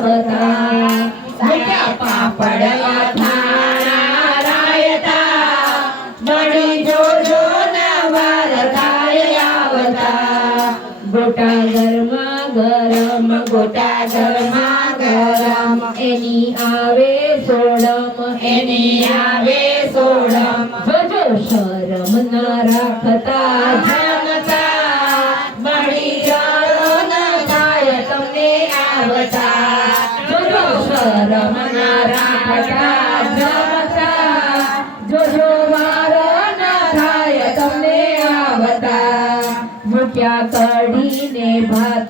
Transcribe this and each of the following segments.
આવતા મૂક્યા પાપડ અથાણા રાયતા મળી જોજો નવાર થાય આવતા ગોટા ગરમા ગરમ ગોટા ગરમા ગરમ એની આવે સોડમ એની આવે સોડમ જોજો શરમ ન રાખતા જમતા મળી જાઓ ન થાય તમને આવતા જોજો શરમ ન રાખતા જમતા જોજો વારો ન થાય તમને આવતા મૂક્યા કઢીને ભાત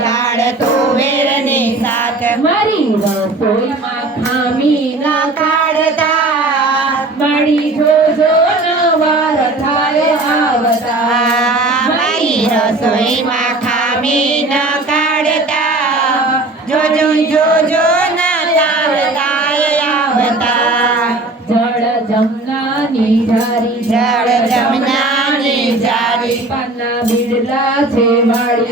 દાળ તુવેરની સાથ મારી રસોઈમાં ખામી ના કાઢતા મળી જોજો નવાર થાય આવતા મારી રસોઈમાં ખામી ન કાઢતા જોજો જોજો નવાર થાય આવતા જળ જમનાની જારી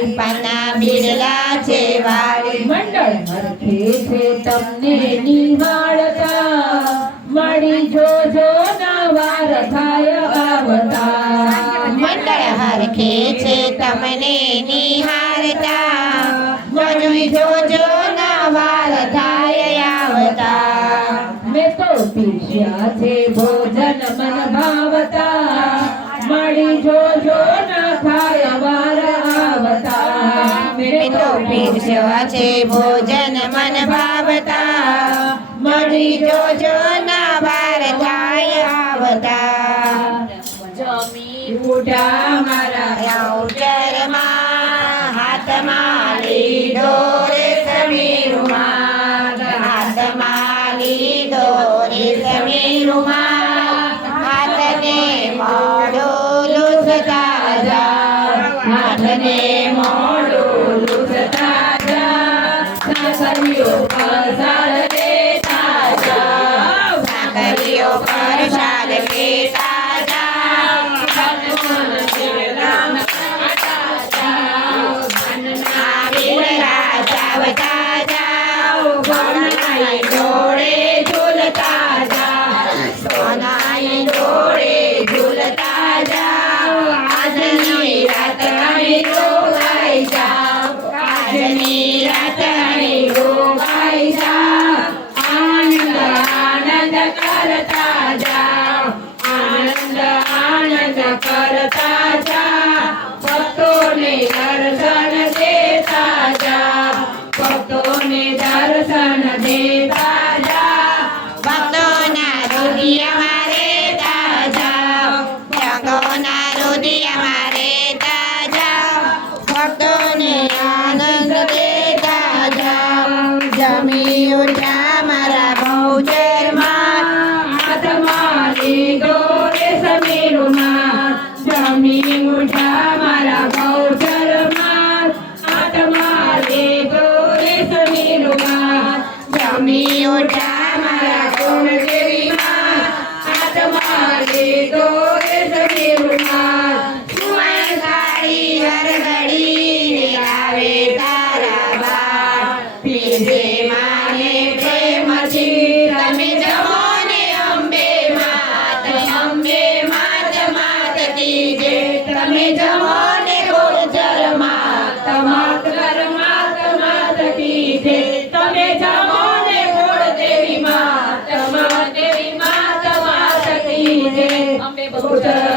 પાના બિરલા છે વાળી મંડળ હરખે છે તમને નિહાળતા મળી જોજો નવાર થાય આવતા મંડળ હરખે છે તમને નિહારતા જોજો જોજો નવાર થાય આવતા મેં તો પીરસ્યા છે ભોજન મન ભાવતા મળી જોજો ન થાય વાર આવતા મેં તો પીરસ્યા છે ભોજન મન ભાવતા મળી જોજો નવાર થાય આવતા જમી ઉઠા મારા ઉજરમાં હાથમાં લીધો રે સમીરુમાં હાથમાં લીધો રે સમીરુમાં હાથને મોઢું લૂછતા જાઓ હાથને મોઢું લૂછતા જા સાકરીઓ પ્રસાદ દેતા જાઓ સાકરીઓ પ્રસાદ લેતા જાઓ ભગવાન શિવરામ ચાવતા જાઓ સોનાઈ જોડે ઝૂલતા જાઓ સોનાઈ જોડે ઝૂલતા જાઓ આજની રાત અહીં રોકાઈ જાઓ આજની રાત અહીં રોકાઈ જાઓ આનંદ આનંદ કરતા જાઓ આનંદ આનંદ કરતા જાઓ ભક્તોને દર્શન દેતા જાઓ ભક્તોને દર્શન દેતા જાઓ ભક્તોના રુદિયામાં રહેતા જાઓ ભક્તોના રુદિયામાં રહેતા જાઓ ભક્તોને આનંદ દેતા જાઓ જમી ઉઠ્યા મારા બહુચરમાં હાથમાં લીધો રે સમીરુમાં જમી ઉઠા મારા ગૌચરમાં હાથમાં લીધો રે સમીરુમાં જમી ઉઠ્યા મારા કુળદેવીમાં હાથમાં લીધો રે સમીરુમાં સુવર્ણ સાડી હરઘડી આવે તારા બાર પીજે માને પ્રેમથી તમે જમો ને અંબે માત માત કીજે તમે જમો ને ગોચર માત માત માત કીજે તમે જમો ને કુળદેવી માત કીજે અંબે બહુચર